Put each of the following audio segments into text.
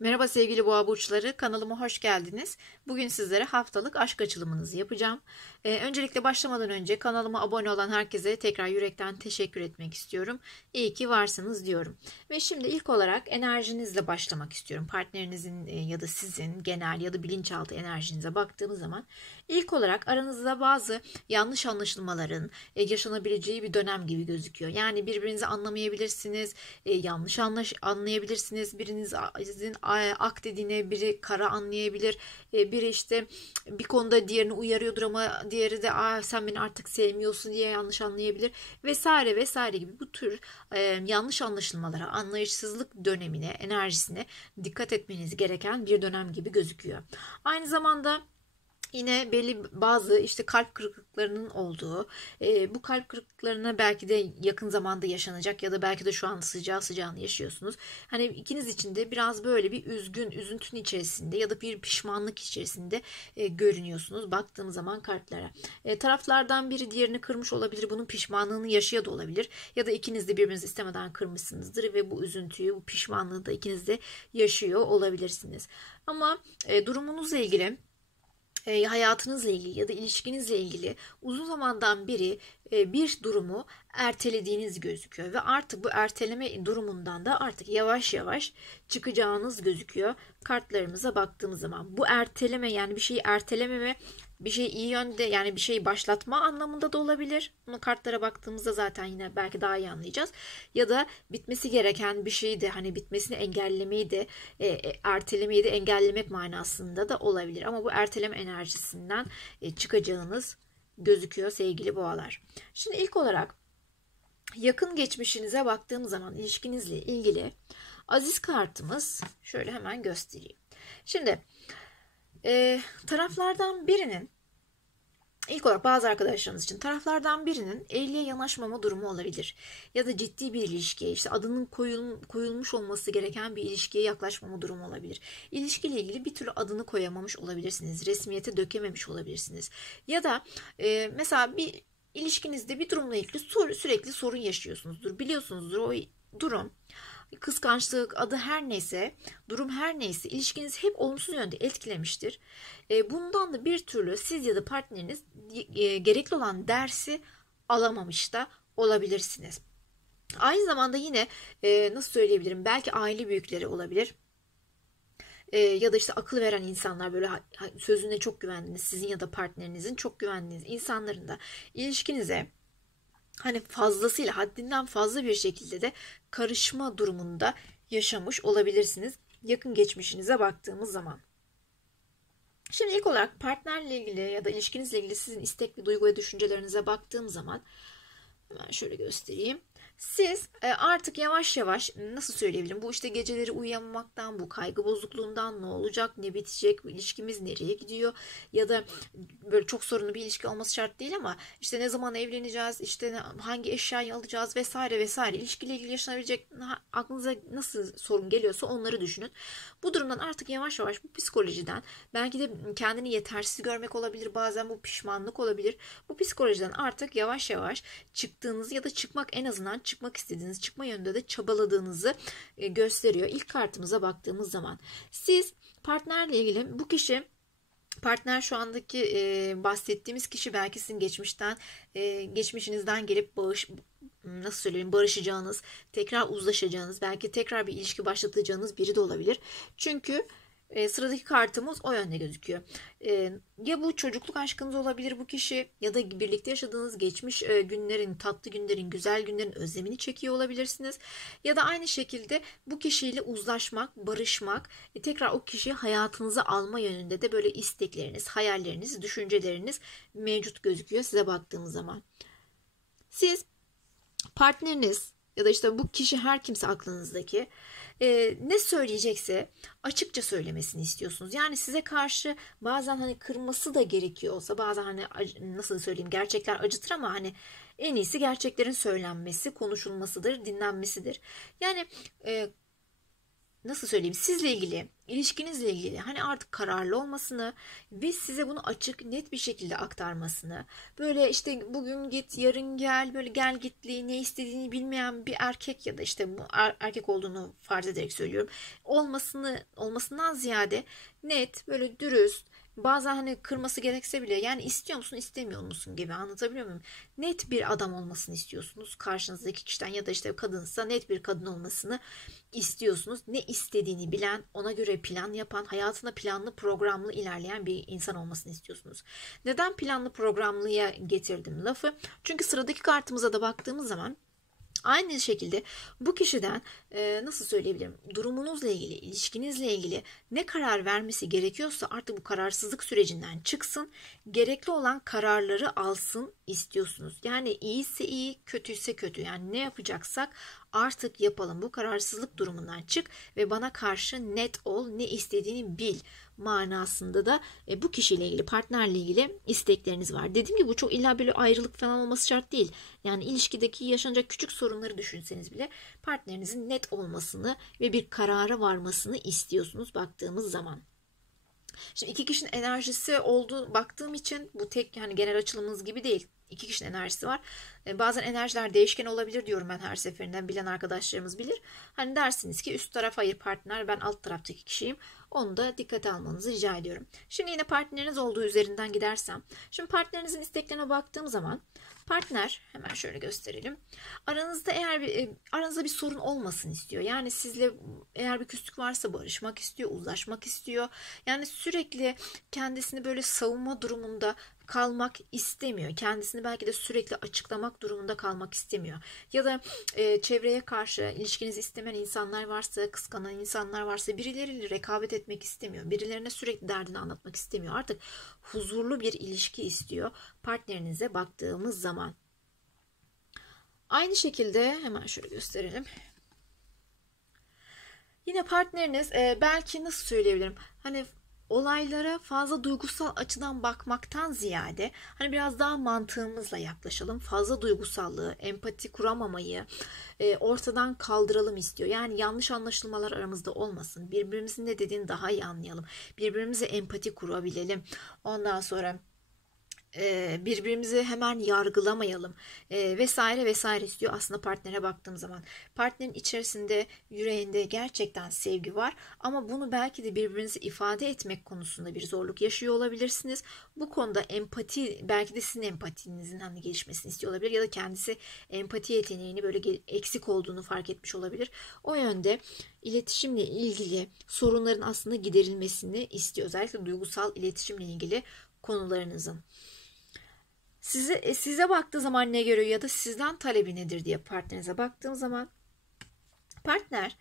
Merhaba sevgili boğa burçları, kanalıma hoş geldiniz. Bugün sizlere haftalık aşk açılımınızı yapacağım. Ee, öncelikle başlamadan önce kanalıma abone olan herkese tekrar yürekten teşekkür etmek istiyorum. İyi ki varsınız diyorum. Ve şimdi ilk olarak enerjinizle başlamak istiyorum. Partnerinizin e, ya da sizin genel ya da bilinçaltı enerjinize baktığımız zaman ilk olarak aranızda bazı yanlış anlaşılmaların e, yaşanabileceği bir dönem gibi gözüküyor. Yani birbirinizi anlamayabilirsiniz, e, yanlış anlaş anlayabilirsiniz. Biriniz sizin ak dediğine biri kara anlayabilir. E, biri işte bir konuda diğerini uyarıyordur ama diğeri de sen beni artık sevmiyorsun diye yanlış anlayabilir vesaire vesaire gibi bu tür e, yanlış anlaşılmalara, anlayışsızlık dönemine, enerjisine dikkat etmeniz gereken bir dönem gibi gözüküyor. Aynı zamanda yine belli bazı işte kalp kırıklıklarının olduğu e, bu kalp kırıklıklarına belki de yakın zamanda yaşanacak ya da belki de şu an sıcağı sıcağını yaşıyorsunuz. Hani ikiniz için de biraz böyle bir üzgün, üzüntünün içerisinde ya da bir pişmanlık içerisinde e, görünüyorsunuz baktığım zaman kartlara. E, taraflardan biri diğerini kırmış olabilir. Bunun pişmanlığını yaşıyor da olabilir. Ya da ikiniz de birbirinizi istemeden kırmışsınızdır ve bu üzüntüyü, bu pişmanlığı da ikiniz de yaşıyor olabilirsiniz. Ama e, durumunuzla ilgili e, hayatınızla ilgili ya da ilişkinizle ilgili uzun zamandan beri e, bir durumu ertelediğiniz gözüküyor ve artık bu erteleme durumundan da artık yavaş yavaş çıkacağınız gözüküyor kartlarımıza baktığımız zaman. Bu erteleme yani bir şeyi ertelememe bir şey iyi yönde yani bir şeyi başlatma anlamında da olabilir. Bunu kartlara baktığımızda zaten yine belki daha iyi anlayacağız. Ya da bitmesi gereken bir şeyi de hani bitmesini engellemeyi de e, e, ertelemeyi de engellemek manasında da olabilir. Ama bu erteleme enerjisinden e, çıkacağınız gözüküyor sevgili boğalar. Şimdi ilk olarak yakın geçmişinize baktığım zaman ilişkinizle ilgili aziz kartımız şöyle hemen göstereyim. Şimdi e, taraflardan birinin ilk olarak bazı arkadaşlarımız için taraflardan birinin evliliğe yanaşmama durumu olabilir. Ya da ciddi bir ilişkiye işte adının koyul, koyulmuş olması gereken bir ilişkiye yaklaşmama durumu olabilir. İlişkiyle ilgili bir türlü adını koyamamış olabilirsiniz. Resmiyete dökememiş olabilirsiniz. Ya da e, mesela bir ilişkinizde bir durumla ilgili sor, sürekli sorun yaşıyorsunuzdur. Biliyorsunuzdur o durum kıskançlık adı her neyse, durum her neyse ilişkiniz hep olumsuz yönde etkilemiştir. E, bundan da bir türlü siz ya da partneriniz e, gerekli olan dersi alamamış da olabilirsiniz. Aynı zamanda yine e, nasıl söyleyebilirim belki aile büyükleri olabilir. ya da işte akıl veren insanlar böyle sözüne çok güvendiğiniz sizin ya da partnerinizin çok güvendiğiniz insanların da ilişkinize hani fazlasıyla haddinden fazla bir şekilde de karışma durumunda yaşamış olabilirsiniz yakın geçmişinize baktığımız zaman. Şimdi ilk olarak partnerle ilgili ya da ilişkinizle ilgili sizin istek ve duygu ve düşüncelerinize baktığım zaman hemen şöyle göstereyim. Siz e, artık yavaş yavaş nasıl söyleyebilirim? Bu işte geceleri uyuyamamaktan, bu kaygı bozukluğundan ne olacak, ne bitecek, ilişkimiz nereye gidiyor? Ya da böyle çok sorunlu bir ilişki olması şart değil ama işte ne zaman evleneceğiz, işte hangi eşyayı alacağız vesaire vesaire. İlişkiyle ilgili yaşanabilecek aklınıza nasıl sorun geliyorsa onları düşünün. Bu durumdan artık yavaş yavaş bu psikolojiden belki de kendini yetersiz görmek olabilir. Bazen bu pişmanlık olabilir. Bu psikolojiden artık yavaş yavaş çıktığınız ya da çıkmak en azından çıkmak istediğiniz, çıkma yönünde de çabaladığınızı e, gösteriyor. İlk kartımıza baktığımız zaman siz partnerle ilgili bu kişi Partner şu andaki e, bahsettiğimiz kişi belki sizin geçmişten e, geçmişinizden gelip bağış nasıl söyleyeyim barışacağınız, tekrar uzlaşacağınız, belki tekrar bir ilişki başlatacağınız biri de olabilir. Çünkü e, sıradaki kartımız o yönde gözüküyor. E, ya bu çocukluk aşkınız olabilir bu kişi ya da birlikte yaşadığınız geçmiş e, günlerin, tatlı günlerin, güzel günlerin özlemini çekiyor olabilirsiniz. Ya da aynı şekilde bu kişiyle uzlaşmak, barışmak, e, tekrar o kişiyi hayatınıza alma yönünde de böyle istekleriniz, hayalleriniz, düşünceleriniz mevcut gözüküyor size baktığımız zaman. Siz partneriniz ya da işte bu kişi her kimse aklınızdaki e, ne söyleyecekse açıkça söylemesini istiyorsunuz. Yani size karşı bazen hani kırması da gerekiyor olsa bazen hani nasıl söyleyeyim gerçekler acıtır ama hani en iyisi gerçeklerin söylenmesi, konuşulmasıdır, dinlenmesidir. Yani e, nasıl söyleyeyim sizle ilgili, ilişkinizle ilgili hani artık kararlı olmasını ve size bunu açık net bir şekilde aktarmasını. Böyle işte bugün git yarın gel böyle gel gitli ne istediğini bilmeyen bir erkek ya da işte bu er, erkek olduğunu farz ederek söylüyorum. Olmasını olmasından ziyade net böyle dürüst bazen hani kırması gerekse bile yani istiyor musun istemiyor musun gibi anlatabiliyor muyum? Net bir adam olmasını istiyorsunuz karşınızdaki kişiden ya da işte kadınsa net bir kadın olmasını istiyorsunuz. Ne istediğini bilen, ona göre plan yapan, hayatına planlı programlı ilerleyen bir insan olmasını istiyorsunuz. Neden planlı programlıya getirdim lafı? Çünkü sıradaki kartımıza da baktığımız zaman Aynı şekilde bu kişiden e, nasıl söyleyebilirim durumunuzla ilgili, ilişkinizle ilgili ne karar vermesi gerekiyorsa artık bu kararsızlık sürecinden çıksın. Gerekli olan kararları alsın istiyorsunuz. Yani iyiyse iyi, kötüyse kötü. Yani ne yapacaksak artık yapalım. Bu kararsızlık durumundan çık ve bana karşı net ol, ne istediğini bil manasında da e, bu kişiyle ilgili, partnerle ilgili istekleriniz var. Dediğim gibi bu çok illa böyle ayrılık falan olması şart değil. Yani ilişkideki yaşanacak küçük sorunları düşünseniz bile partnerinizin net olmasını ve bir karara varmasını istiyorsunuz baktığımız zaman. Şimdi iki kişinin enerjisi olduğu baktığım için bu tek yani genel açılımımız gibi değil. İki kişinin enerjisi var. E, bazen enerjiler değişken olabilir diyorum ben her seferinden bilen arkadaşlarımız bilir. Hani dersiniz ki üst taraf hayır partner ben alt taraftaki kişiyim. Onu da dikkate almanızı rica ediyorum. Şimdi yine partneriniz olduğu üzerinden gidersem. Şimdi partnerinizin isteklerine baktığım zaman partner hemen şöyle gösterelim. Aranızda eğer bir, e, aranızda bir sorun olmasın istiyor. Yani sizle eğer bir küslük varsa barışmak istiyor, uzlaşmak istiyor. Yani sürekli kendisini böyle savunma durumunda kalmak istemiyor. Kendisini belki de sürekli açıklamak durumunda kalmak istemiyor. Ya da e, çevreye karşı ilişkinizi istemeyen insanlar varsa, kıskanan insanlar varsa birileriyle rekabet etmek istemiyor. Birilerine sürekli derdini anlatmak istemiyor. Artık huzurlu bir ilişki istiyor partnerinize baktığımız zaman. Aynı şekilde hemen şöyle gösterelim. Yine partneriniz e, belki nasıl söyleyebilirim? Hani olaylara fazla duygusal açıdan bakmaktan ziyade hani biraz daha mantığımızla yaklaşalım. Fazla duygusallığı, empati kuramamayı e, ortadan kaldıralım istiyor. Yani yanlış anlaşılmalar aramızda olmasın. Birbirimizin ne dediğini daha iyi anlayalım. Birbirimize empati kurabilelim. Ondan sonra birbirimizi hemen yargılamayalım vesaire vesaire istiyor aslında partnere baktığım zaman. Partnerin içerisinde yüreğinde gerçekten sevgi var ama bunu belki de birbirinizi ifade etmek konusunda bir zorluk yaşıyor olabilirsiniz. Bu konuda empati belki de sizin empatinizin hani gelişmesini istiyor olabilir ya da kendisi empati yeteneğini böyle eksik olduğunu fark etmiş olabilir. O yönde iletişimle ilgili sorunların aslında giderilmesini istiyor. Özellikle duygusal iletişimle ilgili konularınızın. Size, e, size baktığı zaman ne görüyor ya da sizden talebi nedir diye partnerinize baktığım zaman partner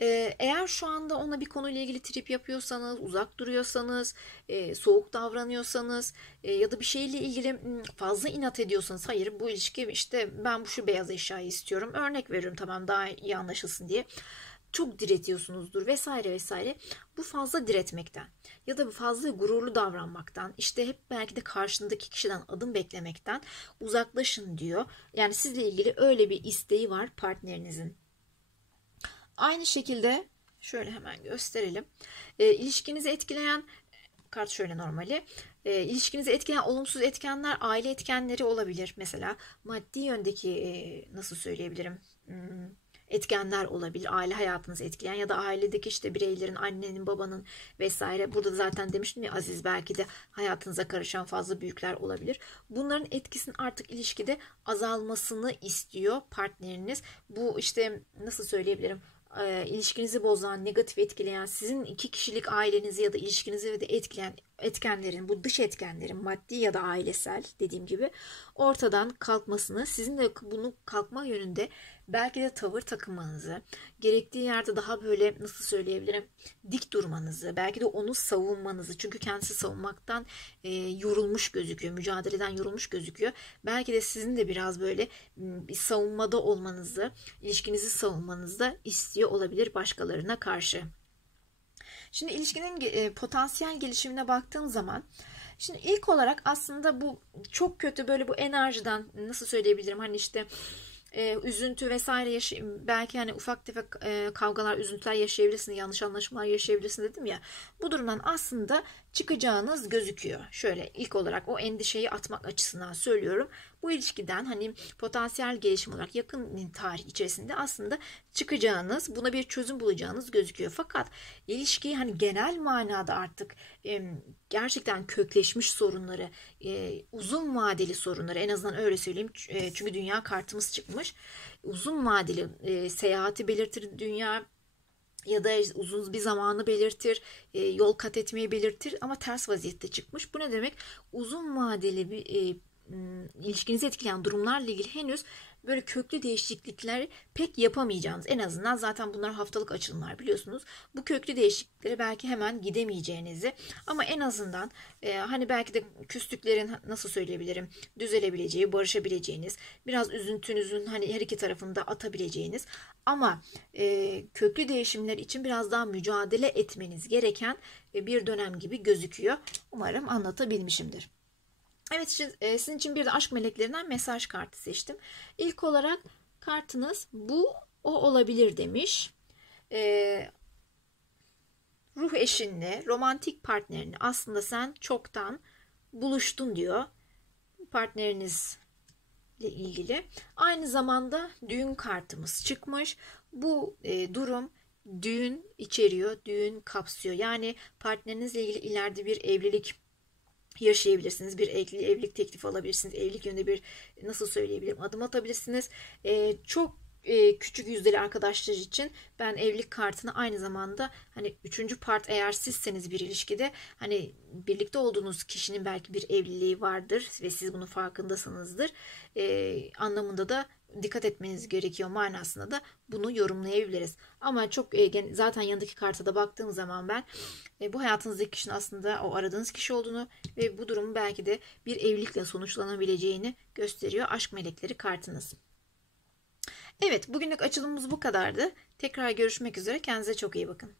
e, eğer şu anda ona bir konuyla ilgili trip yapıyorsanız, uzak duruyorsanız, e, soğuk davranıyorsanız ya da bir şeyle ilgili fazla inat ediyorsanız hayır bu ilişki işte ben bu şu beyaz eşyayı istiyorum. Örnek veriyorum tamam daha iyi anlaşılsın diye çok diretiyorsunuzdur vesaire vesaire. Bu fazla diretmekten ya da fazla gururlu davranmaktan işte hep belki de karşındaki kişiden adım beklemekten uzaklaşın diyor. Yani sizle ilgili öyle bir isteği var partnerinizin. Aynı şekilde şöyle hemen gösterelim. E, ilişkinizi etkileyen kart şöyle normali. E, ilişkinizi etkileyen olumsuz etkenler aile etkenleri olabilir. Mesela maddi yöndeki e, nasıl söyleyebilirim? Hmm, etkenler olabilir. Aile hayatınızı etkileyen ya da ailedeki işte bireylerin, annenin, babanın vesaire. Burada zaten demiştim ya Aziz belki de hayatınıza karışan fazla büyükler olabilir. Bunların etkisinin artık ilişkide azalmasını istiyor partneriniz. Bu işte nasıl söyleyebilirim? e, ilişkinizi bozan, negatif etkileyen, sizin iki kişilik ailenizi ya da ilişkinizi de etkileyen etkenlerin, bu dış etkenlerin maddi ya da ailesel dediğim gibi ortadan kalkmasını, sizin de bunu kalkma yönünde belki de tavır takınmanızı, gerektiği yerde daha böyle nasıl söyleyebilirim dik durmanızı, belki de onu savunmanızı çünkü kendisi savunmaktan e, yorulmuş gözüküyor, mücadeleden yorulmuş gözüküyor. Belki de sizin de biraz böyle bir savunmada olmanızı, ilişkinizi savunmanızı da istiyor olabilir başkalarına karşı. Şimdi ilişkinin e, potansiyel gelişimine baktığım zaman şimdi ilk olarak aslında bu çok kötü böyle bu enerjiden nasıl söyleyebilirim hani işte e, üzüntü vesaire yaşı belki hani ufak tefek e, kavgalar, üzüntüler yaşayabilirsin, yanlış anlaşmalar yaşayabilirsin dedim ya. Bu durumdan aslında çıkacağınız gözüküyor. Şöyle ilk olarak o endişeyi atmak açısından söylüyorum. Bu ilişkiden hani potansiyel gelişim olarak yakın tarih içerisinde aslında çıkacağınız, buna bir çözüm bulacağınız gözüküyor. Fakat ilişkiyi hani genel manada artık e, gerçekten kökleşmiş sorunları, e, uzun vadeli sorunları en azından öyle söyleyeyim. E, çünkü dünya kartımız çıkmış. Uzun vadeli e, seyahati belirtir dünya ya da uzun bir zamanı belirtir, e, yol kat etmeyi belirtir ama ters vaziyette çıkmış. Bu ne demek? Uzun vadeli bir e, ilişkinizi etkileyen durumlarla ilgili henüz böyle köklü değişiklikler pek yapamayacağınız en azından zaten bunlar haftalık açılımlar biliyorsunuz. Bu köklü değişikliklere belki hemen gidemeyeceğinizi ama en azından e, hani belki de küslüklerin nasıl söyleyebilirim düzelebileceği, barışabileceğiniz, biraz üzüntünüzün hani her iki tarafında atabileceğiniz ama e, köklü değişimler için biraz daha mücadele etmeniz gereken e, bir dönem gibi gözüküyor. Umarım anlatabilmişimdir. Evet e, sizin için bir de aşk meleklerinden mesaj kartı seçtim. İlk olarak kartınız bu o olabilir demiş. Ee, ruh eşinle, romantik partnerini aslında sen çoktan buluştun diyor. Partnerinizle ilgili. Aynı zamanda düğün kartımız çıkmış. Bu e, durum düğün içeriyor, düğün kapsıyor. Yani partnerinizle ilgili ileride bir evlilik yaşayabilirsiniz. Bir evlilik, evlilik teklifi alabilirsiniz. Evlilik yönünde bir nasıl söyleyebilirim adım atabilirsiniz. E, çok e, küçük yüzdeli arkadaşlar için ben evlilik kartını aynı zamanda hani üçüncü part eğer sizseniz bir ilişkide hani birlikte olduğunuz kişinin belki bir evliliği vardır ve siz bunun farkındasınızdır e, anlamında da dikkat etmeniz gerekiyor manasında da bunu yorumlayabiliriz. Ama çok e, zaten yanındaki karta da baktığım zaman ben e, bu hayatınızdaki kişinin aslında o aradığınız kişi olduğunu ve bu durumun belki de bir evlilikle sonuçlanabileceğini gösteriyor aşk melekleri kartınız. Evet bugünlük açılımımız bu kadardı. Tekrar görüşmek üzere. Kendinize çok iyi bakın.